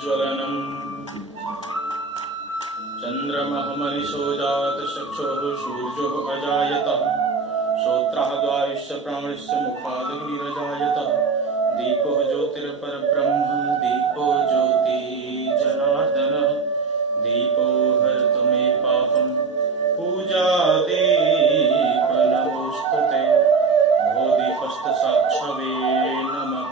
ज्वलनम् चन्द्रमः मनिषो जातचक्षुः सूर्यो अजायत श्रोत्रः द्वारिश्च प्राणश्च मुखादग्निरजायत दीपो ज्योतिर्परब्रह्म दीपो ज्योति जनार्दनः दीपो हरतु मे पापं पूजा दीप नमोस्तुते बोधिहस्तसाक्षवे नमः।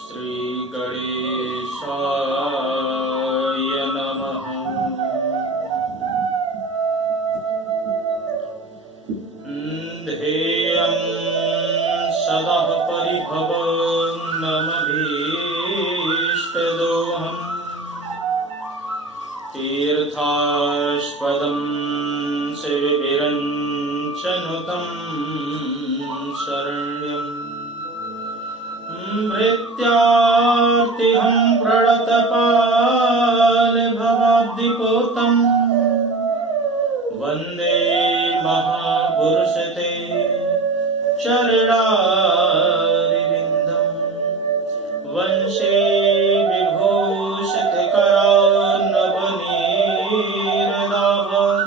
श्री गणेशाय नमः। ध्येयं सदा परिभवनमभीष्टदोहम् तीर्थास्पदं शिवविरञ्चनुतं शरण्यम् भृत्यार्तिहं प्रणतपालभवाब्धिपोतं वन्दे महापुरुषते चरणारविन्दं वंशे विभूषितकरान्नवनीरदाभं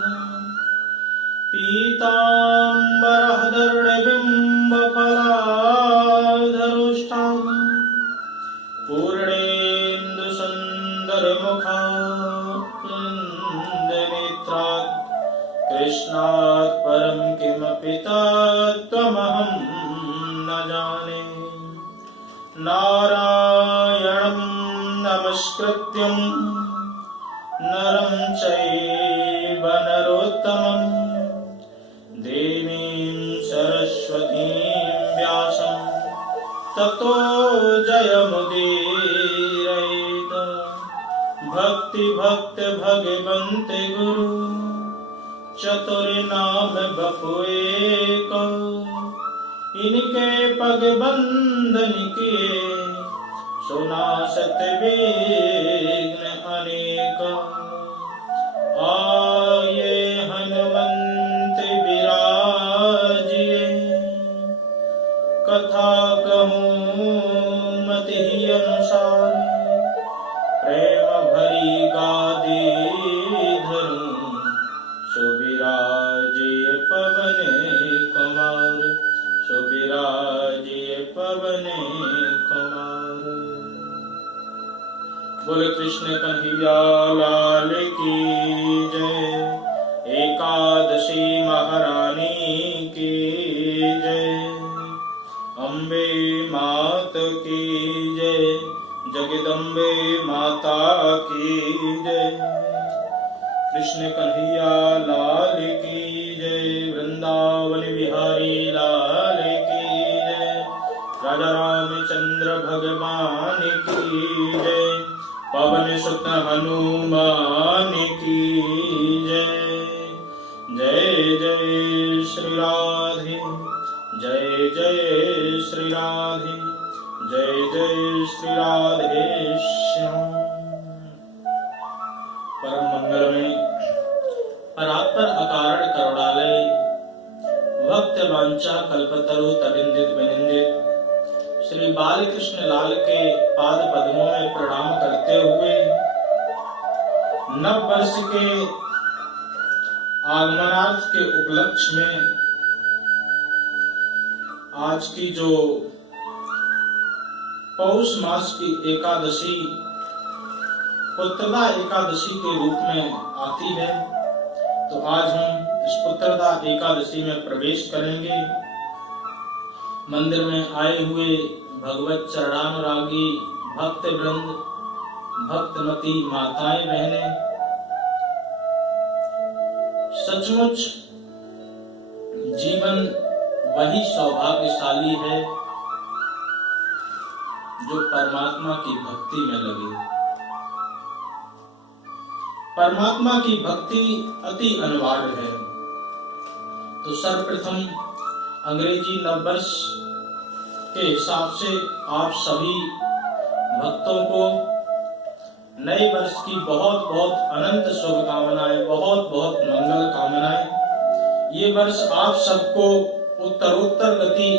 पीताम्बरः दर्ढबिम्बफलाधरोष्ठाम् पूर्णेन्दु सुन्दरमुखान्दनेत्रात् कृष्णात् परं किमपि तत्त्वमहं न जाने। नारायणं नमस्कृत्यं नरं चैव नरोत्तमं देवीं सरस्वतीं व्यासं ततो जयमुदीरयेत। भक्ति भक्त भगवन्ते गुरु चतुर्नाम बपुएक इनके पग बंधन किए सुनासत विघ्न अनेक। आये हनुमंत विराजिए कथा कहूँ मति अनुसार प्रेम भरी गादी धरूं सुबिराजिए पवन कुमार सुबिराजिए पवन कुमार। बोले कृष्ण कन्हैया लाल की जय। एकादशी महारानी की जय। अम्बे मात की जय। जगदम्बे माता की जय। कृष्ण कन्हैया लाल की जय। वृंदावन बिहारी लाल की जय। राजा रामचंद्र भगवान की जय। पवन सुत हनुमान की जय। जय जय श्री राधे जय जय श्री राधे जय जय श्री राधे श्याम। परम मंगल में परात्पर अकारण करुणालय भक्त वांछा कल्पतरु तविंदित विनिंदित श्री बाल कृष्ण लाल के पाद पद्मों में प्रणाम करते हुए नव वर्ष के आगमनार्थ के उपलक्ष्य में आज की जो पौष मास की एकादशी पुत्रदा एकादशी के रूप में आती है, तो आज हम इस पुत्रदा एकादशी में प्रवेश करेंगे। मंदिर में आए हुए भगवत चरणानुरागी भक्त वृंद, भक्तमती माताएं बहनें, सचमुच जीवन वही सौभाग्यशाली है जो परमात्मा की भक्ति में लगे। परमात्मा की भक्ति अति अनिवार्य है। तो सर्वप्रथम अंग्रेजी नववर्ष के हिसाब से आप सभी भक्तों को नए वर्ष की बहुत बहुत अनंत शुभकामनाएं, बहुत बहुत मंगल कामनाएं। ये वर्ष आप सबको उत्तरोत्तर गति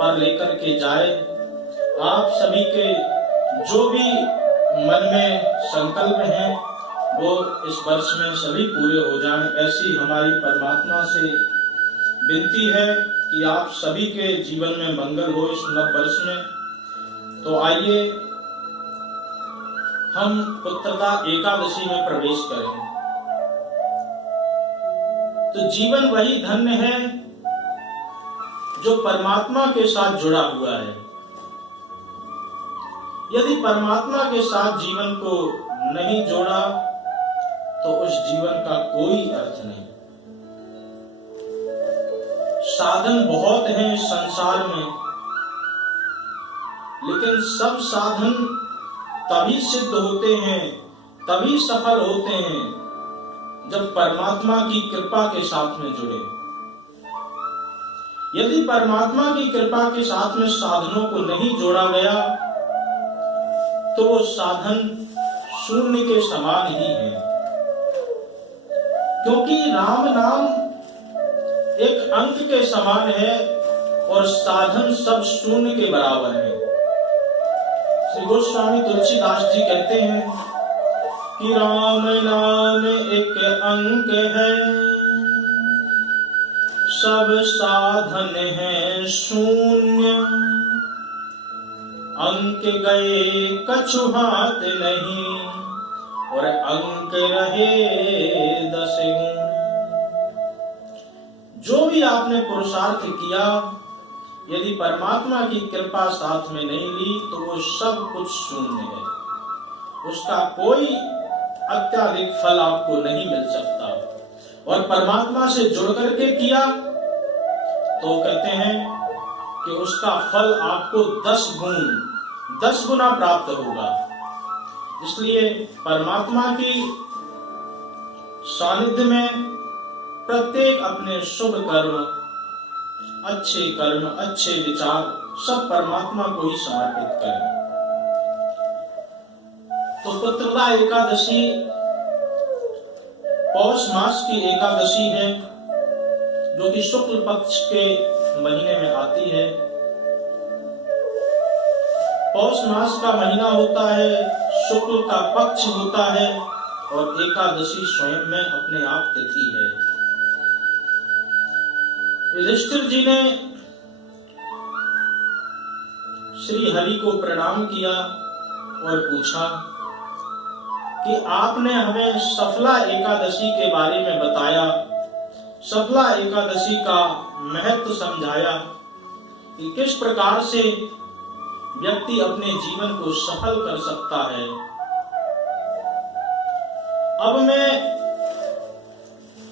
पर लेकर के जाए। आप सभी के जो भी मन में संकल्प हैं वो इस वर्ष में सभी पूरे हो जाएं, ऐसी हमारी परमात्मा से विनती है कि आप सभी के जीवन में मंगल हो इस नव वर्ष में। तो आइए हम पुत्रदा एकादशी में प्रवेश करें। तो जीवन वही धन्य है जो परमात्मा के साथ जुड़ा हुआ है। यदि परमात्मा के साथ जीवन को नहीं जोड़ा तो उस जीवन का कोई अर्थ नहीं। साधन बहुत हैं संसार में, लेकिन सब साधन तभी सिद्ध होते हैं, तभी सफल होते हैं जब परमात्मा की कृपा के साथ में जुड़े। यदि परमात्मा की कृपा के साथ में साधनों को नहीं जोड़ा गया तो वो साधन शून्य के समान ही है, क्योंकि राम नाम एक अंक के समान है और साधन सब शून्य के बराबर है। श्री गोस्वामी तुलसीदास जी कहते हैं कि राम नाम एक अंक है, सब साधन है शून्य, अंक गए कछु हाथ नहीं और अंक रहे 10 गुण। जो भी आपने पुरुषार्थ किया, यदि परमात्मा की कृपा साथ में नहीं ली तो वो सब कुछ शून्य है, उसका कोई अत्याधिक फल आपको नहीं मिल सकता। और परमात्मा से जुड़ करके किया तो कहते हैं कि उसका फल आपको 10 गुना प्राप्त होगा। इसलिए परमात्मा की सानिध्य में प्रत्येक अपने शुभ कर्म, अच्छे कर्म, अच्छे विचार सब परमात्मा को ही समर्पित करें। तो पुत्रदा एकादशी पौष मास की एकादशी है, जो कि शुक्ल पक्ष के महीने में आती है। पौष मास का महीना होता है, शुक्ल का पक्ष होता है और एकादशी स्वयं में अपने आप तिथि है। युधिष्ठिर जी ने श्री हरि को प्रणाम किया और पूछा कि आपने हमें सफला एकादशी के बारे में बताया, सफला एकादशी का महत्व समझाया कि किस प्रकार से व्यक्ति अपने जीवन को सफल कर सकता है। अब मैं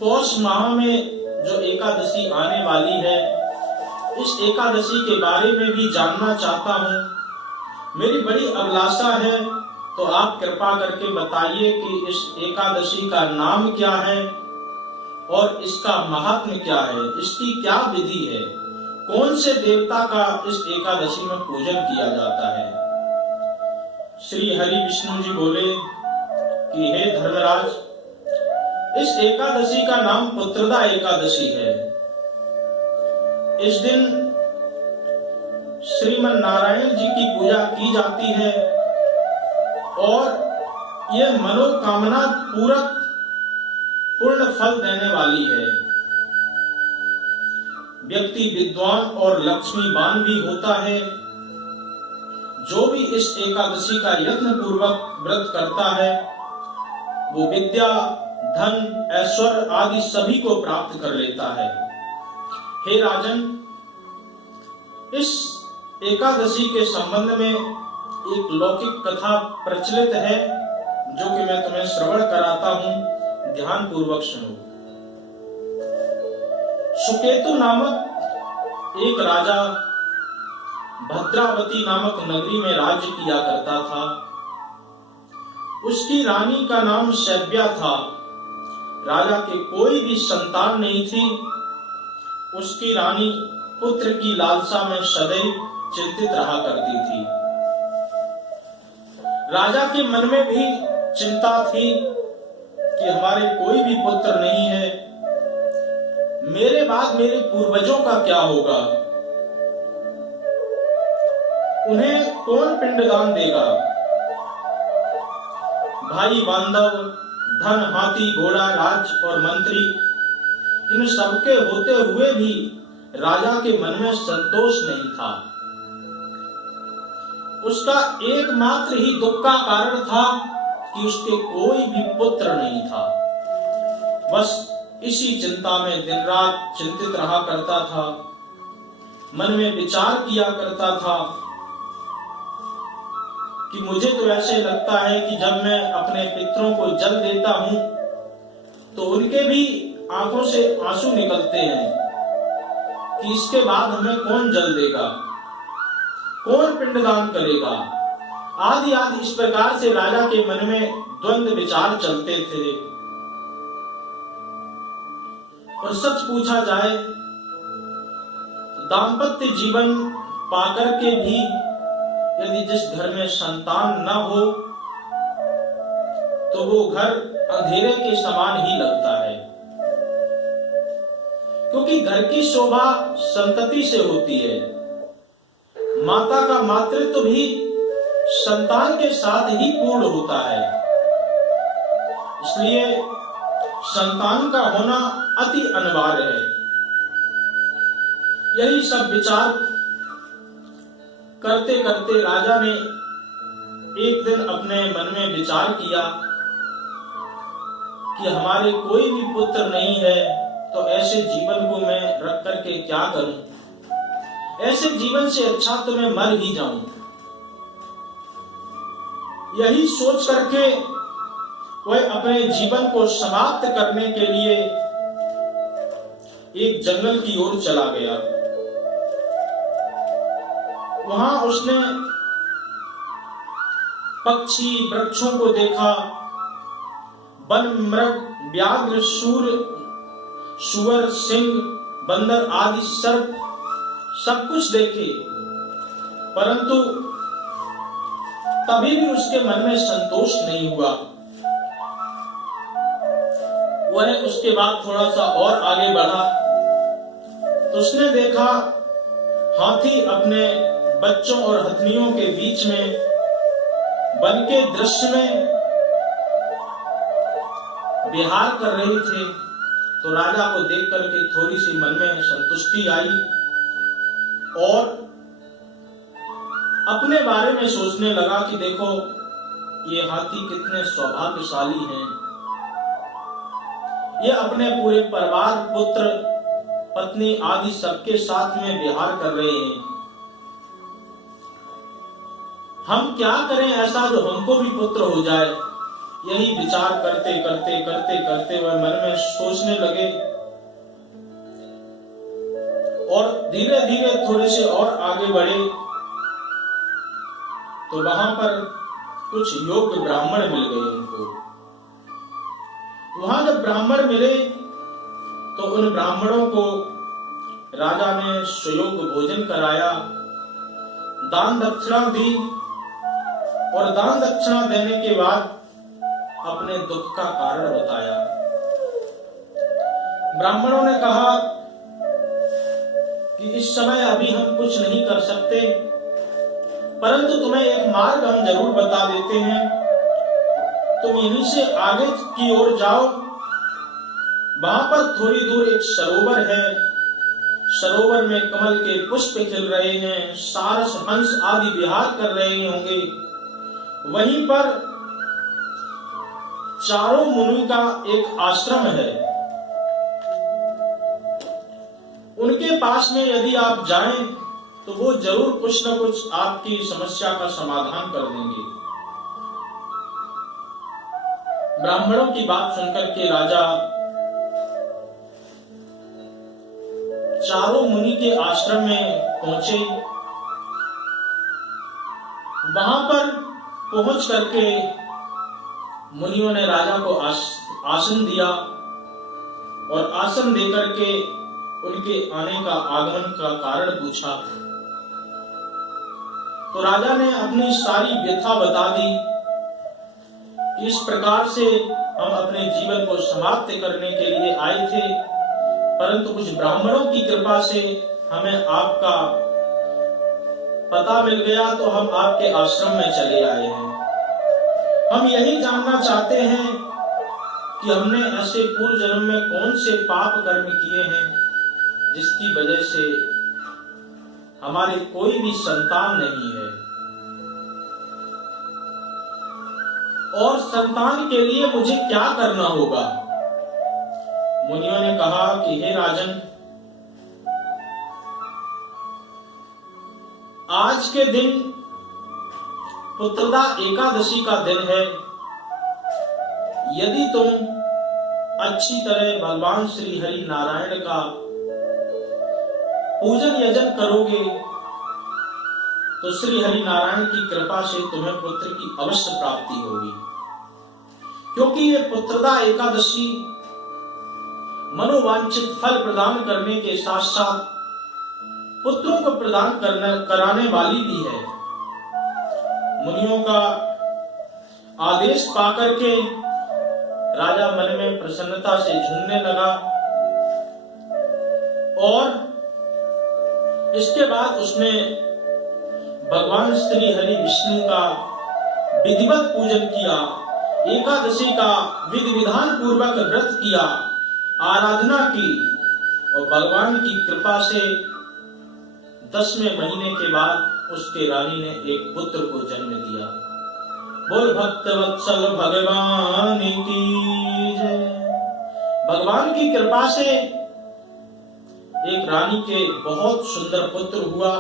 पौष माह में जो एकादशी आने वाली है, इस एकादशी के बारे में भी जानना चाहता हूँ। मेरी बड़ी अभिलाषा है, तो आप कृपा करके बताइए कि इस एकादशी का नाम क्या है और इसका महात्म्य क्या है, इसकी क्या विधि है, कौन से देवता का इस एकादशी में पूजन किया जाता है। श्री हरि विष्णु जी बोले कि हे धर्मराज, इस एकादशी का नाम पुत्रदा एकादशी है। इस दिन श्रीमन नारायण जी की पूजा की जाती है और यह मनोकामना पूर्ण फल देने वाली है। व्यक्ति विद्वान और लक्ष्मीवान भी होता है। जो भी इस एकादशी का यत्न पूर्वक व्रत करता है वो विद्या, धन, ऐश्वर्य आदि सभी को प्राप्त कर लेता है। हे राजन, इस एकादशी के संबंध में एक लौकिक कथा प्रचलित है, जो कि मैं तुम्हें श्रवण कराता हूं, ध्यान पूर्वक सुनो। सुकेतु नामक एक राजा भद्रावती नामक नगरी में राज्य किया करता था। उसकी रानी का नाम शैव्या था। राजा के कोई भी संतान नहीं थी। उसकी रानी पुत्र की लालसा में सदैव चिंतित रहा करती थी। राजा के मन में भी चिंता थी कि हमारे कोई भी पुत्र नहीं है, मेरे बाद मेरे पूर्वजों का क्या होगा, उन्हें कौन पिंडदान देगा। भाई बांधव, धन, हाथी, घोड़ा, राज और मंत्री, इन सबके होते हुए भी राजा के मन में संतोष नहीं था। उसका एकमात्र ही दुख का कारण था कि उसके कोई भी पुत्र नहीं था। बस इसी चिंता में दिन रात चिंतित रहा करता था, मन में विचार किया करता था कि मुझे तो ऐसे लगता है कि जब मैं अपने पितरों को जल देता हूं तो उनके भी आंखों से आंसू निकलते हैं कि इसके बाद हमें कौन जल देगा, कौन पिंडदान करेगा। आदि आदि इस प्रकार से राजा के मन में द्वंद्व विचार चलते थे। और सच पूछा जाए तो दाम्पत्य जीवन पाकर के भी यदि जिस घर में संतान न हो तो वो घर अंधेरे के समान ही लगता है, क्योंकि घर की शोभा संतति से होती है। माता का मातृत्व भी संतान के साथ ही पूर्ण होता है, इसलिए संतान का होना अति अनिवार्य है। यही सब विचार करते करते राजा ने एक दिन अपने मन में विचार किया कि हमारे कोई भी पुत्र नहीं है तो ऐसे जीवन को मैं रख करके क्या करूं, ऐसे जीवन से अच्छा तो मैं मर ही जाऊं। यही सोच करके वह अपने जीवन को समाप्त करने के लिए एक जंगल की ओर चला गया। वहां उसने पक्षी वृक्षों को देखा, वन मृग, व्याघ्र, सुअर, सिंह, बंदर आदि सर्प सब कुछ देखे, परंतु तभी भी उसके मन में संतोष नहीं हुआ। वह उसके बाद थोड़ा सा और आगे बढ़ा तो उसने देखा हाथी अपने बच्चों और हथनियों के बीच में वन के दृश्य में विहार कर रहे थे। तो राजा को देख करके थोड़ी सी मन में संतुष्टि आई और अपने बारे में सोचने लगा कि देखो ये हाथी कितने सौभाग्यशाली हैं, ये अपने पूरे परिवार, पुत्र, पत्नी आदि सबके साथ में विहार कर रहे हैं। हम क्या करें ऐसा जो हमको भी पुत्र हो जाए। यही विचार करते करते करते करते वह मन में सोचने लगे और धीरे धीरे थोड़े से और आगे बढ़े तो वहां पर कुछ योग्य ब्राह्मण मिल गए उनको। वहां जब ब्राह्मण मिले तो उन ब्राह्मणों को राजा ने सुयोग्य भोजन कराया, दान दक्षिणा दी और दान दक्षिणा देने के बाद अपने दुख का कारण बताया। ब्राह्मणों ने कहा कि इस समय अभी हम कुछ नहीं कर सकते, परंतु तुम्हें एक मार्ग हम जरूर बता देते हैं। तुम यहीं से आगे की ओर जाओ, वहां पर थोड़ी दूर एक सरोवर है, सरोवर में कमल के पुष्प खिल रहे हैं, सारस, हंस आदि विहार कर रहे होंगे। वहीं पर चारों मुनि का एक आश्रम है, उनके पास में यदि आप जाएं तो वो जरूर कुछ न कुछ आपकी समस्या का समाधान कर देंगे। ब्राह्मणों की बात सुनकर के राजा चारों मुनि के आश्रम में पहुंचे। वहां पर पहुंच करके मुनियों ने राजा को आसन दिया और आसन देकर के उनके आने का आगमन का कारण पूछा तो राजा ने अपनी सारी व्यथा बता दी कि इस प्रकार से हम अपने जीवन को समाप्त करने के लिए आए थे, परंतु कुछ ब्राह्मणों की कृपा से हमें आपका पता मिल गया तो हम आपके आश्रम में चले आए हैं। हम यही जानना चाहते हैं कि हमने ऐसे पूर्व जन्म में कौन से पाप कर्म किए हैं जिसकी वजह से हमारे कोई भी संतान नहीं है, और संतान के लिए मुझे क्या करना होगा। मुनियों ने कहा कि हे राजन, आज के दिन पुत्रदा एकादशी का दिन है। यदि तुम अच्छी तरह भगवान श्री हरि नारायण का पूजन यजन करोगे तो श्री हरि नारायण की कृपा से तुम्हें पुत्र की अवश्य प्राप्ति होगी, क्योंकि ये पुत्रदा एकादशी मनोवांछित फल प्रदान करने के साथ साथ पुत्रों को प्रदान कराने वाली भी है। मुनियों का आदेश पाकर के राजा मन में प्रसन्नता से झूमने लगा और इसके बाद उसने भगवान श्री हरि विष्णु का विधिवत पूजन किया, एकादशी का विधि विधान पूर्वक व्रत किया, आराधना की और भगवान की कृपा से 10वें महीने के बाद उसके रानी ने एक पुत्र को जन्म दिया। बोल भक्त वत्सल भगवान की जय। भगवान की कृपा से एक रानी के बहुत सुंदर पुत्र हुआ।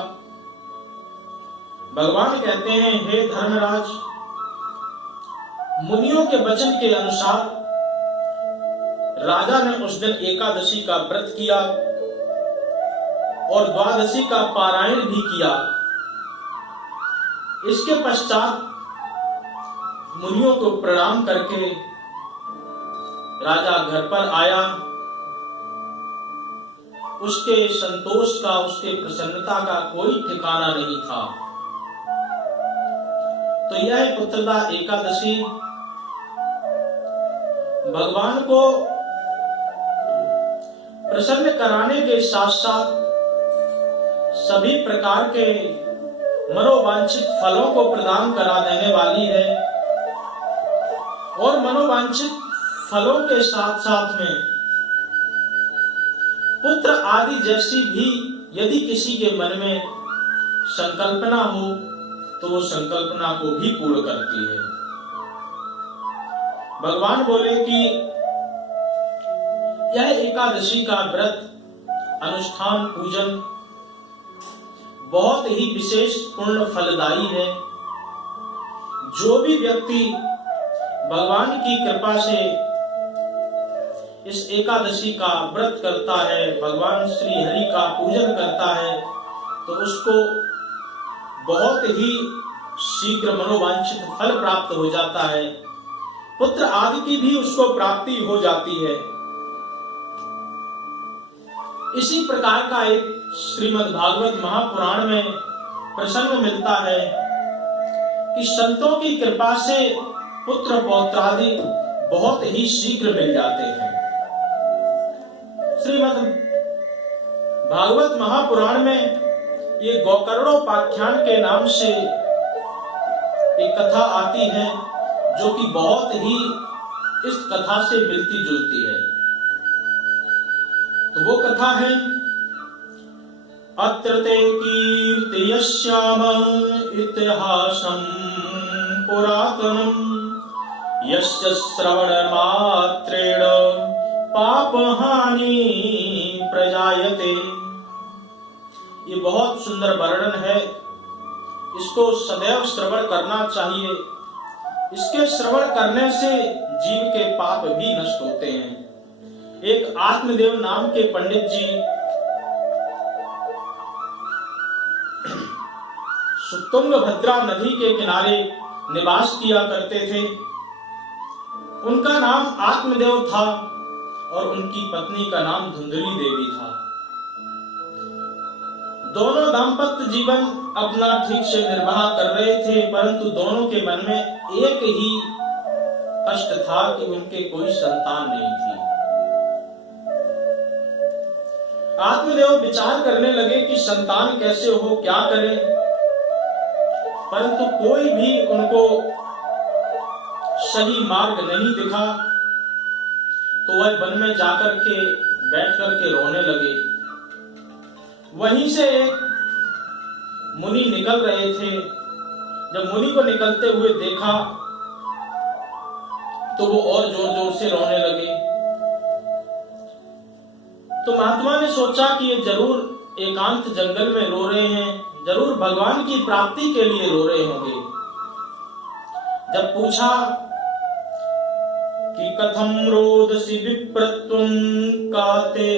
भगवान कहते हैं, हे धर्मराज, मुनियों के वचन के अनुसार राजा ने उस दिन एकादशी का व्रत किया और द्वादशी का पारायण भी किया। इसके पश्चात मुनियों को प्रणाम करके राजा घर पर आया। उसके संतोष का, उसके प्रसन्नता का कोई ठिकाना नहीं था। तो यह पुत्रदा एकादशी भगवान को प्रसन्न कराने के साथ साथ सभी प्रकार के मनोवांछित फलों को प्रदान करा देने वाली है, और मनोवांछित फलों के साथ साथ में पुत्र आदि जैसी भी यदि किसी के मन में संकल्पना हो तो वो संकल्पना को भी पूर्ण करती है। भगवान बोले कि यह एकादशी का व्रत, अनुष्ठान, पूजन बहुत ही विशेष पूर्ण फलदायी है। जो भी व्यक्ति भगवान की कृपा से इस एकादशी का व्रत करता है, भगवान श्री हरि का पूजन करता है, तो उसको बहुत ही शीघ्र मनोवांछित फल प्राप्त हो जाता है। पुत्र आदि की भी उसको प्राप्ति हो जाती है। इसी प्रकार का एक श्रीमद् भागवत महापुराण में प्रसंग मिलता है कि संतों की कृपा से पुत्र पौत्रादि बहुत ही शीघ्र मिल जाते हैं। श्रीमद् भागवत महापुराण में ये गोकर्णोपाख्यान के नाम से एक कथा आती है जो कि बहुत ही इस कथा से मिलती जुलती है। तो वो कथा है, अत्र ते कीर्तयिष्यामः इतिहासं पुरातनम् यस्य श्रवणमात्रेण पापहानि प्रजायते। ये बहुत सुंदर वर्णन है, इसको सदैव श्रवण करना चाहिए। इसके श्रवण करने से जीव के पाप भी नष्ट होते हैं। एक आत्मदेव नाम के पंडित जी तुंगभद्रा नदी के किनारे निवास किया करते थे। उनका नाम आत्मदेव था और उनकी पत्नी का नाम धुंधली देवी था। दोनों दाम्पत्य जीवन अपना ठीक से निर्वाह कर रहे थे, परंतु दोनों के मन में एक ही कष्ट था कि उनके कोई संतान नहीं थी। आत्मदेव विचार करने लगे कि संतान कैसे हो, क्या करें, परंतु कोई भी उनको सही मार्ग नहीं दिखा। तो वह वन में जाकर के बैठ करके रोने लगे। वहीं से एक मुनि निकल रहे थे। जब मुनि को निकलते हुए देखा तो वो और जोर जोर से रोने लगे। तो महात्मा ने सोचा कि ये जरूर एकांत जंगल में रो रहे हैं, जरूर भगवान की प्राप्ति के लिए रो रहे होंगे। जब पूछा कि कथम रोदसी विप्रत्वं काते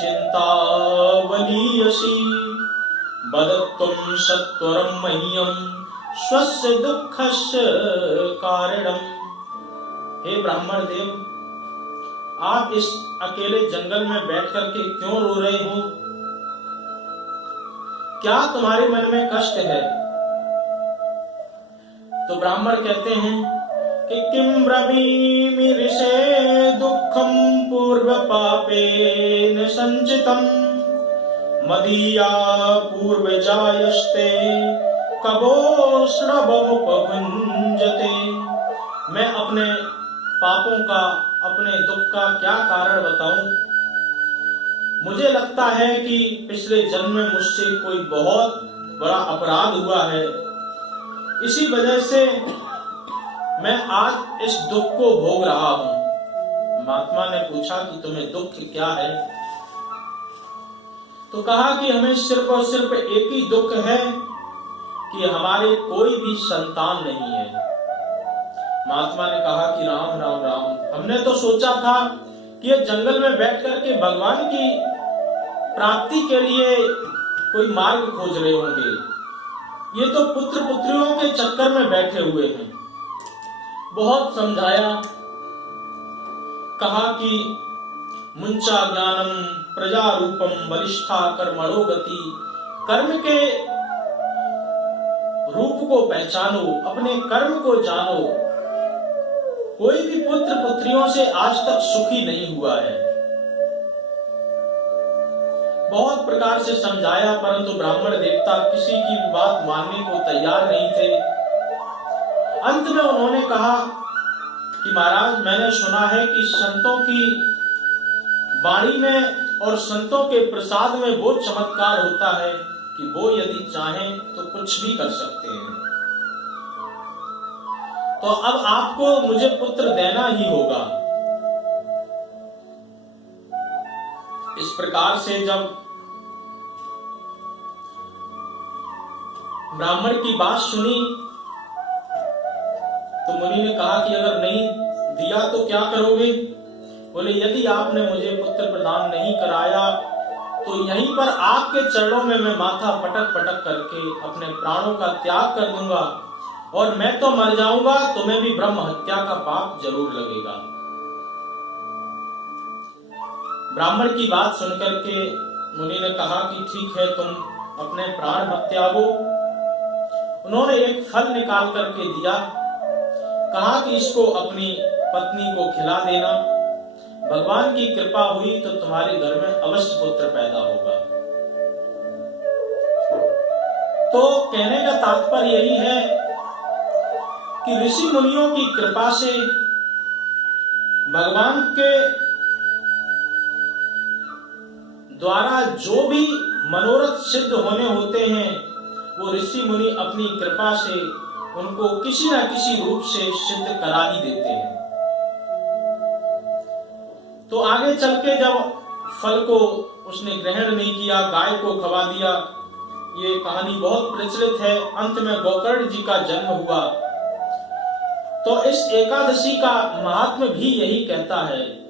चिंतावलीयसी बदत्वं सत्वरं मह्यं स्वस्य दुःखस्य कारणम्। हे ब्राह्मण देव, आप इस अकेले जंगल में बैठ करके क्यों रो रहे हो? क्या तुम्हारे मन में कष्ट है? तो ब्राह्मण कहते हैं कि किम ब्रवीमि ऋषे दुःखं पूर्व पापेन संचितम् मदीया पूर्वजायस्ते कबो श्रवमुपभुञ्जते। मैं अपने पापों का, अपने दुख का क्या कारण बताऊं? मुझे लगता है कि पिछले जन्म में मुझसे कोई बहुत बड़ा अपराध हुआ है, इसी वजह से मैं आज इस दुख को भोग रहा हूं। महात्मा ने पूछा कि तुम्हें दुख क्या है? तो कहा कि हमें सिर्फ और सिर्फ एक ही दुख है कि हमारे कोई भी संतान नहीं है। महात्मा ने कहा कि राम राम राम, हमने तो सोचा था कि ये जंगल में बैठ करके भगवान की प्राप्ति के लिए कोई मार्ग खोज रहे होंगे, ये तो पुत्र पुत्रियों के चक्कर में बैठे हुए हैं। बहुत समझाया, कहा कि मुंचा ज्ञानम प्रजा रूपम बलिष्ठा कर्मणो गति। कर्म के रूप को पहचानो, अपने कर्म को जानो। कोई भी पुत्र पुत्रियों से आज तक सुखी नहीं हुआ है। बहुत प्रकार से समझाया, परंतु ब्राह्मण देवता किसी की भी बात मानने को तैयार नहीं थे। अंत में उन्होंने कहा कि महाराज, मैंने सुना है कि संतों की वाणी में और संतों के प्रसाद में वो चमत्कार होता है कि वो यदि चाहें तो कुछ भी कर सकते हैं। तो अब आपको मुझे पुत्र देना ही होगा। इस प्रकार से जब ब्राह्मण की बात सुनी तो मुनि ने कहा कि अगर नहीं दिया तो क्या करोगे? बोले, यदि आपने मुझे पुत्र प्रदान नहीं कराया तो यहीं पर आपके चरणों में मैं माथा पटक पटक करके अपने प्राणों का त्याग कर दूंगा, और मैं तो मर जाऊंगा, तुम्हें भी ब्रह्म हत्या का पाप जरूर लगेगा। ब्राह्मण की बात सुनकर के मुनि ने कहा कि ठीक है, तुम अपने प्राण मत त्यागो। उन्होंने एक फल निकाल करके दिया, कहा कि इसको अपनी पत्नी को खिला देना, भगवान की कृपा हुई तो तुम्हारे घर में अवश्य पुत्र पैदा होगा। तो कहने का तात्पर्य यही है कि ऋषि मुनियों की कृपा से भगवान के द्वारा जो भी मनोरथ सिद्ध होने होते हैं, वो ऋषि मुनि अपनी कृपा से उनको किसी न किसी रूप से सिद्ध करा ही देते हैं। तो आगे चल के जब फल को उसने ग्रहण नहीं किया, गाय को खवा दिया, ये कहानी बहुत प्रचलित है। अंत में गोकर्ण जी का जन्म हुआ। तो इस एकादशी का महात्म्य भी यही कहता है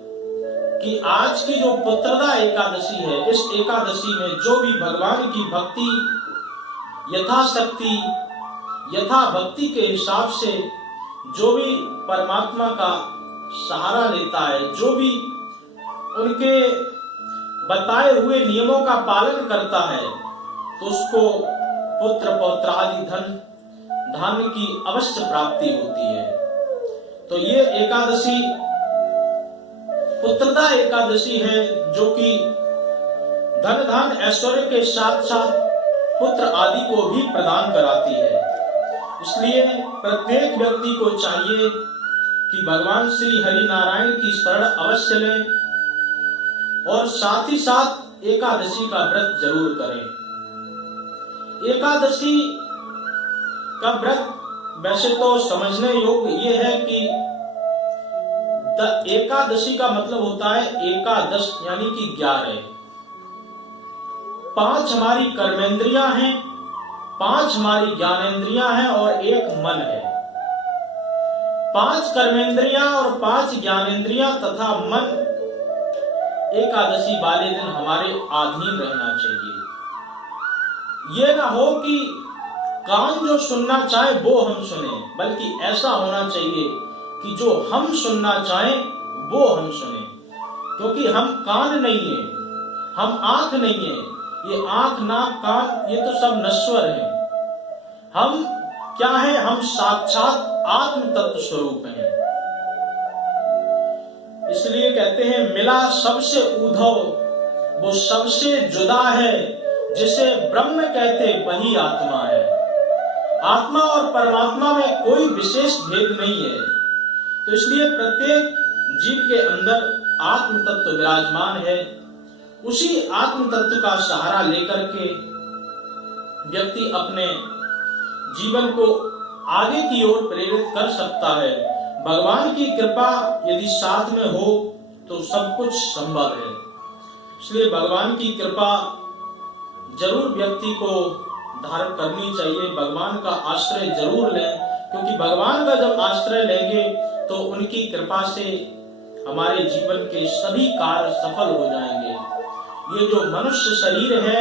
कि आज की जो पुत्रदा एकादशी है, इस एकादशी में जो भी भगवान की भक्ति यथाशक्ति यथा भक्ति के हिसाब से जो भी परमात्मा का सहारा लेता है, जो भी उनके बताए हुए नियमों का पालन करता है, तो उसको पुत्र पौत्रादि धन धान्य की अवश्य प्राप्ति होती है। तो ये एकादशी पुत्रदा एकादशी है, जो कि धन धान ऐश्वर्य के साथ साथ पुत्र आदि को भी प्रदान कराती है। इसलिए प्रत्येक व्यक्ति को चाहिए कि भगवान श्री हरि नारायण की शरण अवश्य लें और साथ ही साथ एकादशी का व्रत जरूर करें। एकादशी का व्रत वैसे तो समझने योग्य ये है कि एकादशी का मतलब होता है एकादश यानी कि 11। 5 हमारी कर्मेंद्रियां हैं, 5 हमारी ज्ञानेंद्रियां हैं और 1 मन है। 5 कर्मेंद्रियां और 5 ज्ञानेंद्रियां तथा मन एकादशी वाले दिन हमारे अधीन रहना चाहिए। ये ना हो कि कान जो सुनना चाहे वो हम सुने, बल्कि ऐसा होना चाहिए कि जो हम सुनना चाहें वो हम सुने। क्योंकि हम कान नहीं है, हम आंख नहीं है। ये आंख नाक कान ये तो सब नश्वर है। हम क्या है? हम साक्षात आत्म तत्व स्वरूप हैं। इसलिए कहते हैं मिला सबसे उद्धव, वो सबसे जुदा है, जिसे ब्रह्म कहते वही आत्मा है। आत्मा और परमात्मा में कोई विशेष भेद नहीं है। तो इसलिए प्रत्येक जीव के अंदर आत्म तत्व विराजमान है। उसी आत्म तत्व का सहारा लेकर के व्यक्ति अपने जीवन को आगे की ओर प्रेरित कर सकता है। भगवान की कृपा यदि साथ में हो तो सब कुछ संभव है। इसलिए भगवान की कृपा जरूर व्यक्ति को धारण करनी चाहिए। भगवान का आश्रय जरूर लें, क्योंकि भगवान का जब आश्रय लेंगे तो उनकी कृपा से हमारे जीवन के सभी कार्य सफल हो जाएंगे। ये जो मनुष्य शरीर है,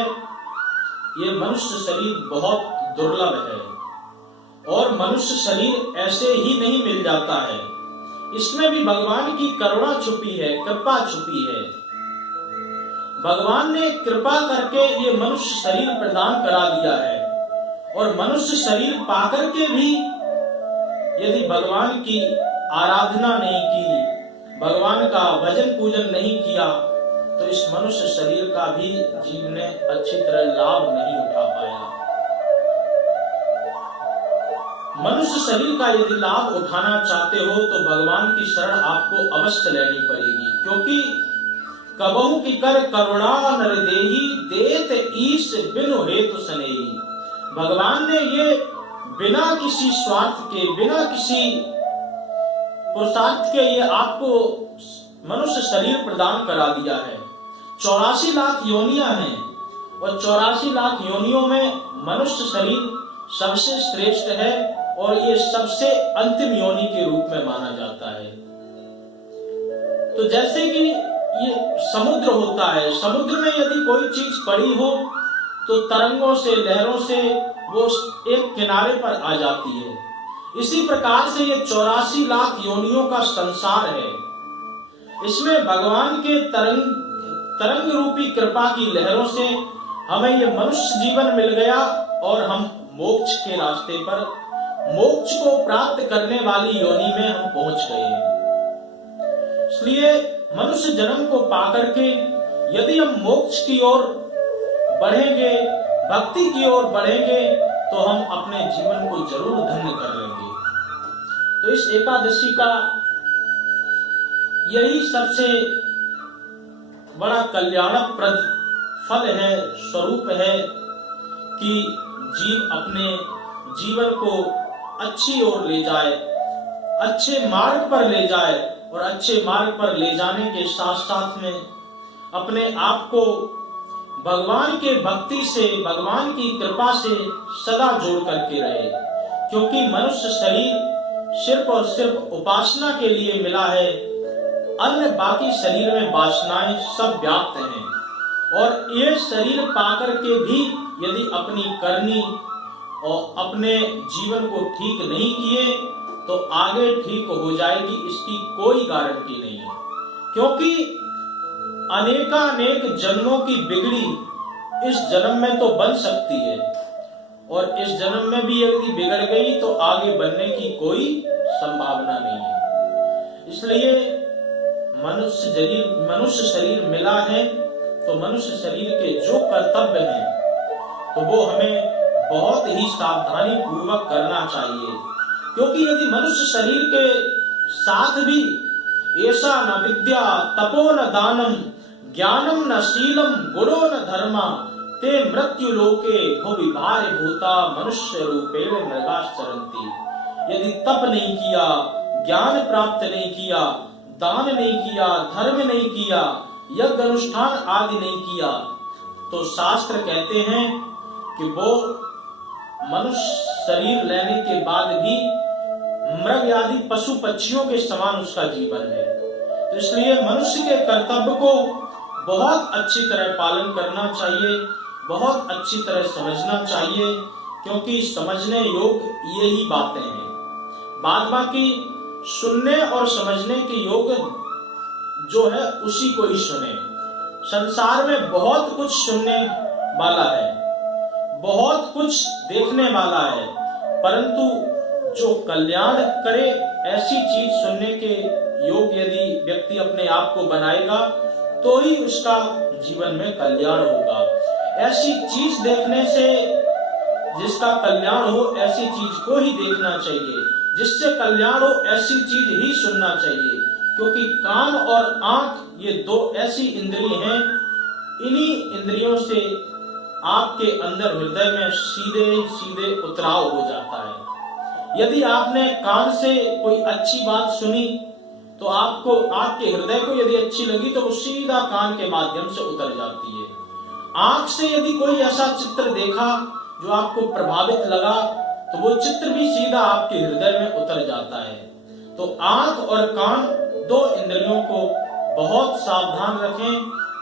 ये मनुष्य शरीर बहुत दुर्लभ है और मनुष्य शरीर ऐसे ही नहीं मिल जाता है। इसमें भी भगवान की करुणा छुपी है, कृपा छुपी है। भगवान ने कृपा करके ये मनुष्य शरीर प्रदान करा दिया है और मनुष्य शरीर पाकर के भी यदि भगवान की आराधना नहीं की, भगवान का भजन पूजन नहीं किया, तो इस मनुष्य शरीर का भी जीव ने अच्छी तरह लाभ नहीं उठा पाया। मनुष्य शरीर का यदि लाभ उठाना चाहते हो तो भगवान की शरण आपको अवश्य लेनी पड़ेगी। क्योंकि कबहु की कर करुणा नर देही, देत ईश बिनु हेतु सनेही। भगवान ने ये बिना किसी स्वार्थ के, बिना किसी पुरुषार्थ के ये आपको मनुष्य शरीर प्रदान करा दिया है। 84 लाख योनियां हैं और 84 लाख योनियों में मनुष्य शरीर सबसे श्रेष्ठ है और ये सबसे अंतिम योनि के रूप में माना जाता है। तो जैसे कि ये समुद्र होता है, समुद्र में यदि कोई चीज पड़ी हो तो तरंगों से, लहरों से वो एक किनारे पर आ जाती है। इसी प्रकार से ये 84 लाख योनियों का संसार है। इसमें भगवान के तरंग रूपी कृपा की लहरों से हमें ये मनुष्य जीवन मिल गया और हम मोक्ष के रास्ते पर, मोक्ष को प्राप्त करने वाली योनि में हम पहुंच गए हैं। इसलिए मनुष्य जन्म को पाकर के यदि हम मोक्ष की ओर बढ़ेंगे, भक्ति की ओर बढ़ेंगे, तो हम अपने जीवन को जरूर धन्य कर लेंगे। तो इस एकादशी का यही सबसे बड़ा कल्याणप्रद फल है, स्वरूप है कि जीव अपने जीवन को अच्छी ओर ले जाए, अच्छे मार्ग पर ले जाए और अच्छे मार्ग पर ले जाने के साथ साथ में अपने आप को भगवान के भक्ति से, भगवान की कृपा से सदा जोड़ करके रहे। क्योंकि मनुष्य शरीर सिर्फ और सिर्फ उपासना के लिए मिला है, अन्य बाकी शरीर में वासनाएं सब व्याप्त हैं और ये शरीर पाकर के भी यदि अपनी करनी और अपने जीवन को ठीक नहीं किए तो आगे ठीक हो जाएगी, इसकी कोई गारंटी नहीं है। क्योंकि अनेकानेक जन्मों की बिगड़ी इस जन्म में तो बन सकती है, और इस जन्म में भी यदि बिगड़ गई तो आगे बनने की कोई संभावना नहीं है। इसलिए मनुष्य शरीर मिला है तो मनुष्य शरीर के जो कर्तव्य हैं तो वो हमें बहुत ही सावधानी पूर्वक करना चाहिए, क्योंकि यदि मनुष्य शरीर के साथ भी ऐसा न विद्या तपो न दानम ज्ञानम न शीलम गुणो न धर्मा ते मृत्यु लोके भुवि भार्य भूता मनुष्य रूपेण मृगाश्चरन्ति। यदि तप नहीं किया, ज्ञान प्राप्त नहीं किया, दान नहीं किया, धर्म नहीं किया, यज्ञ अनुष्ठान आदि नहीं किया, तो शास्त्र कहते हैं कि वो मनुष्य शरीर लेने के बाद भी मृग आदि पशु पक्षियों के समान उसका जीवन है। तो इसलिए मनुष्य के कर्तव्य को बहुत अच्छी तरह पालन करना चाहिए, बहुत अच्छी तरह समझना चाहिए, क्योंकि समझने योग्य यही बातें हैं। बाद बाकी सुनने और समझने के योग्य जो है उसी को ही सुने। संसार में बहुत कुछ सुनने वाला है, बहुत कुछ देखने वाला है, परंतु जो कल्याण करे ऐसी चीज सुनने के योग्य यदि व्यक्ति अपने आप को बनाएगा तो ही उसका जीवन में कल्याण होगा। ऐसी चीज देखने से जिसका कल्याण हो ऐसी चीज को ही देखना चाहिए, जिससे कल्याण हो ऐसी चीज ही सुनना चाहिए, क्योंकि कान और आंख ये दो ऐसी इंद्रिय हैं, इन्हीं इंद्रियों से आपके अंदर हृदय में सीधे सीधे उतराव हो जाता है। यदि आपने कान से कोई अच्छी बात सुनी तो आपको आपके हृदय को यदि अच्छी लगी तो वो सीधा कान के माध्यम से उतर जाती है। आंख से यदि कोई ऐसा चित्र देखा जो आपको प्रभावित लगा तो वो चित्र भी सीधा आपके हृदय में उतर जाता है। तो आंख और कान दो इंद्रियों को बहुत सावधान रखें,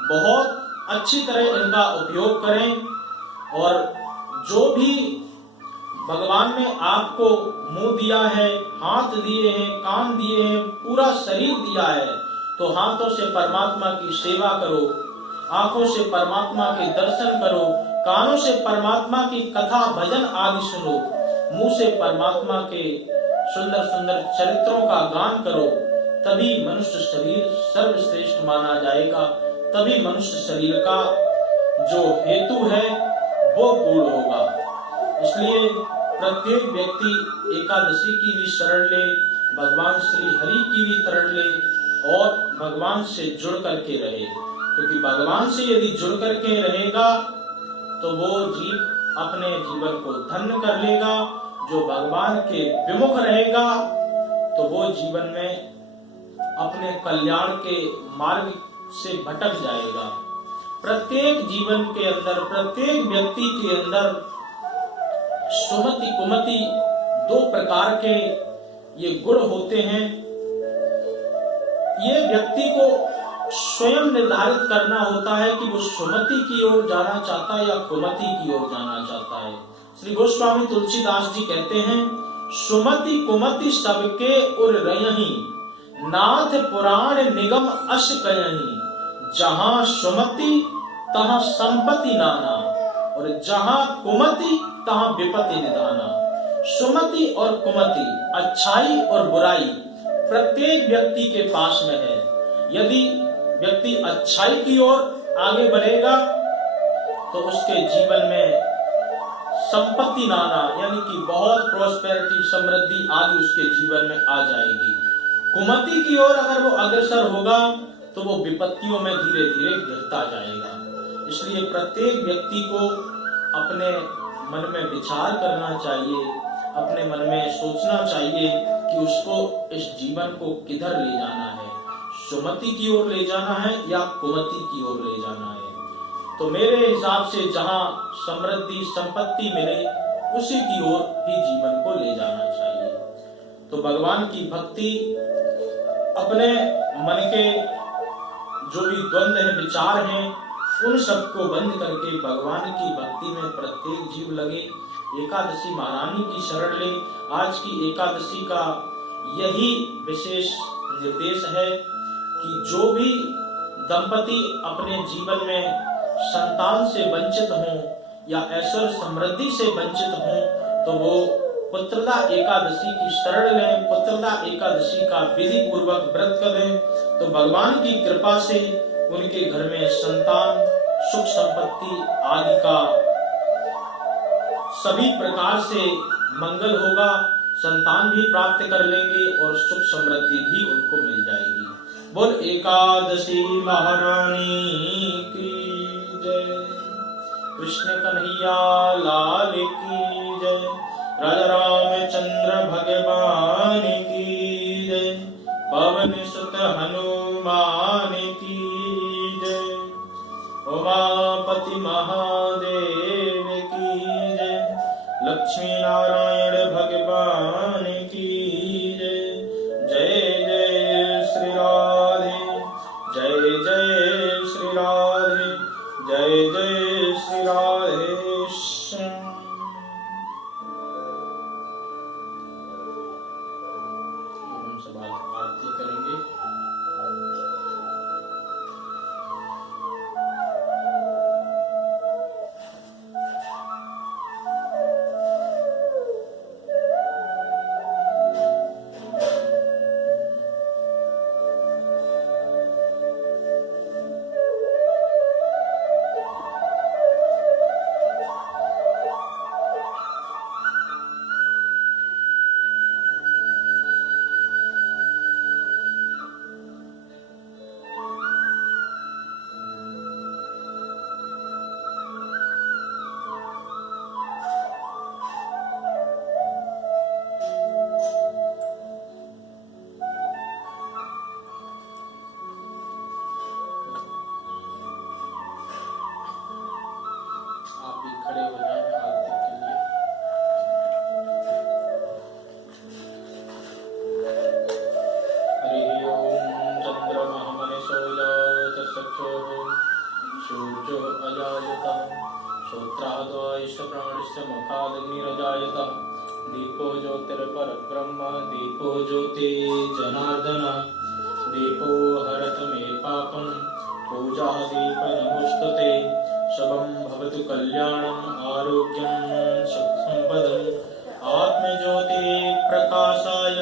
बहुत अच्छी तरह इनका उपयोग करें, और जो भी भगवान ने आपको मुंह दिया है, हाथ दिए हैं, कान दिए हैं, पूरा शरीर दिया है, तो हाथों से परमात्मा की सेवा करो, आंखों से परमात्मा के दर्शन करो, कानों से परमात्मा की कथा भजन आदि सुनो, मुंह से परमात्मा के सुंदर सुंदर चरित्रों का गान करो, तभी मनुष्य शरीर सर्वश्रेष्ठ माना जाएगा, तभी मनुष्य शरीर का जो हेतु है वो पूर्ण होगा। इसलिए प्रत्येक व्यक्ति एकादशी की भी शरण ले, भगवान श्री हरि की भी शरण ले और भगवान से जुड़ करके रहे, क्योंकि भगवान से यदि जुड़ करके रहेगा तो वो जीव अपने जीवन को धन्य कर लेगा। जो भगवान के विमुख रहेगा तो वो जीवन में अपने कल्याण के मार्ग से भटक जाएगा। प्रत्येक जीवन के अंदर, प्रत्येक व्यक्ति के अंदर सुमति कुमति दो प्रकार के ये गुण होते हैं। ये व्यक्ति को स्वयं निर्धारित करना होता है कि वो सुमति की ओर जाना चाहता है या कुमति की ओर जाना चाहता है। श्री गोस्वामी तुलसीदास जी कहते हैं, सुमति कुमति सबके उर रयहि, नाथ पुराण निगम अश कयहि, जहां सुमति तहां संपत्ति नाना, और जहां कुमति तहां विपत्ति निधाना। सुमति और कुमति, अच्छाई और बुराई प्रत्येक व्यक्ति के पास में है। यदि व्यक्ति अच्छाई की ओर आगे बढ़ेगा तो उसके जीवन में संपत्ति नाना यानी कि बहुत प्रोस्पेरिटी, समृद्धि आदि उसके जीवन में आ जाएगी। कुमति की ओर अगर वो अग्रसर होगा तो वो विपत्तियों में धीरे धीरे गिरता जाएगा। इसलिए प्रत्येक व्यक्ति को अपने मन में विचार करना चाहिए, अपने मन में सोचना चाहिए कि उसको इस जीवन को किधर ले जाना है, सुमति की ओर ले जाना है या कुमति की ओर ले जाना है। तो मेरे हिसाब से जहां समृद्धि संपत्ति मिले उसी की ओर ही जीवन को ले जाना चाहिए। तो भगवान की भक्ति अपने मन के जो भी द्वंद्व है, विचार हैं, उन सबको बंद करके भगवान की भक्ति में प्रत्येक जीव लगे। एकादशी महारानी की शरण ले। आज की एकादशी का यही विशेष निर्देश है कि जो भी दंपति अपने जीवन में संतान से वंचित हों या ऐश्वर्य समृद्धि से वंचित हों तो वो पुत्रदा एकादशी की शरण लें, पुत्रदा एकादशी का विधि पूर्वक व्रत करें तो भगवान की कृपा से उनके घर में संतान, सुख संपत्ति आदि का सभी प्रकार से मंगल होगा, संतान भी प्राप्त कर लेंगे और सुख समृद्धि भी उनको मिल जाएगी। बोल एकादशी महारानी की जय, कृष्ण कन्हैया लाल की जय, राजा रामचंद्र भगवान की जय, पवन सुत हनुमान की जय, उमापति महादेव की जय, लक्ष्मी नारायण भगवान की जय। जय जय श्री राधे, जय जय श्री राधे, जय जय श्री राधे श्याम। हम सब आरती करेंगे। दीपो ज्योतिर्परब्रह्म दीपो ज्योति जनार्दन दीपो हरत मे पापं पूजा दीप नमोस्तुते शुभं भवतु कल्याणं आरोग्यं सुख संपदम् आत्मज्योति प्रकाशाय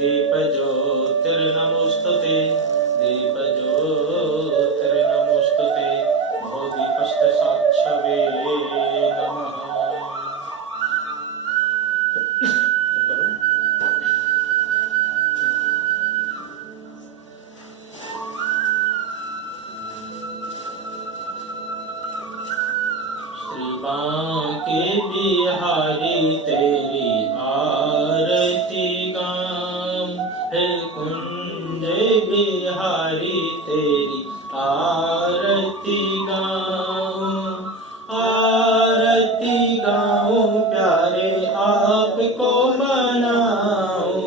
दीप ज्योतिर्नमोस्तुते दीप ज्योतिर्नमोस्तुते भो दीपस्त साक्षवे नमः। बांके बिहारी तेरी आरती गाऊं, हे कुंज बिहारी तेरी आरती गाऊं, आरती गाऊं प्यारे आपको मनाऊं,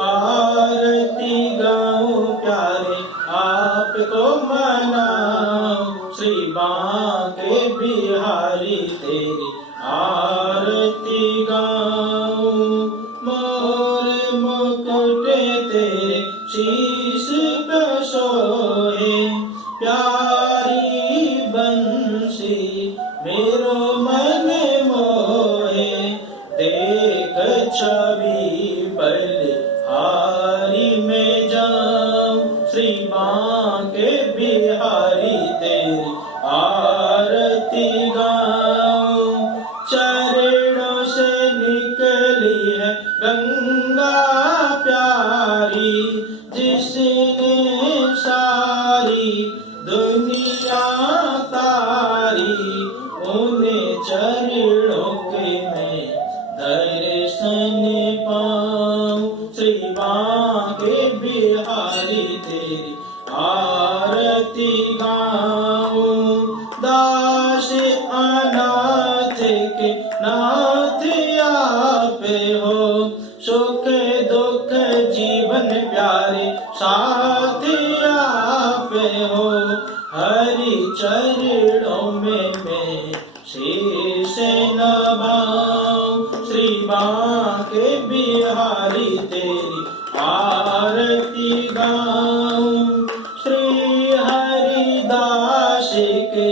आरती गाऊं प्यारे आपको मनाऊं, श्री बांके बिहारी तेरी आरती गाऊं, मोर मुकुटे तेरे शीश पे सोए, प्यारी बंसी मेरो मन मोहे, देख छवि बलिहारी में जाऊं, श्री बांके बिहारी तेरी आरती गाऊं, चरणों से निकली है गंगा प्यारी, जिसने सारी दुनिया तारी, उन्हें चरणों के मैं दर्शन पाऊं, श्री बांके बिहारी तेरी आरती गाऊं, दास अनाथ के नाथ आप हो, सुख दुख जीवन प्यारे साथ आप हो, हरि चरणों में मैं शीश नभाऊं, श्री बांके बिहारी तेरी आरती गाऊं, श्री हरिदास के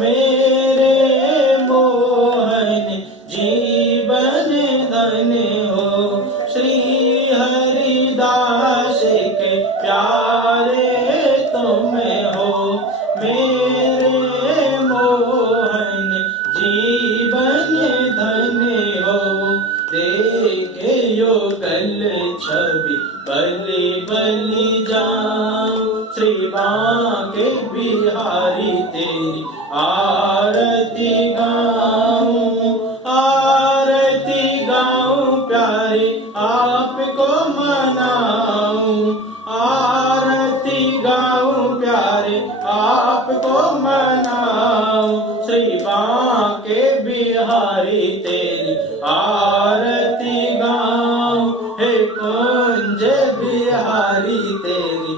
मेरे मोहन जीवन धन्य हो। श्री हरिदास के प्यारे तुम हो, मेरे मोहन जीवन धन्य हो। देखे युगल छवि बलि बलि जाऊं, श्री बांके बिहारी तेरी आरती गाऊं, आरती गाऊं प्यारे आपको मनाऊं, आरती गाऊं प्यारे आपको मनाऊं। श्री बांके बिहारी तेरी आरती गाऊं, हे कुंज बिहारी तेरी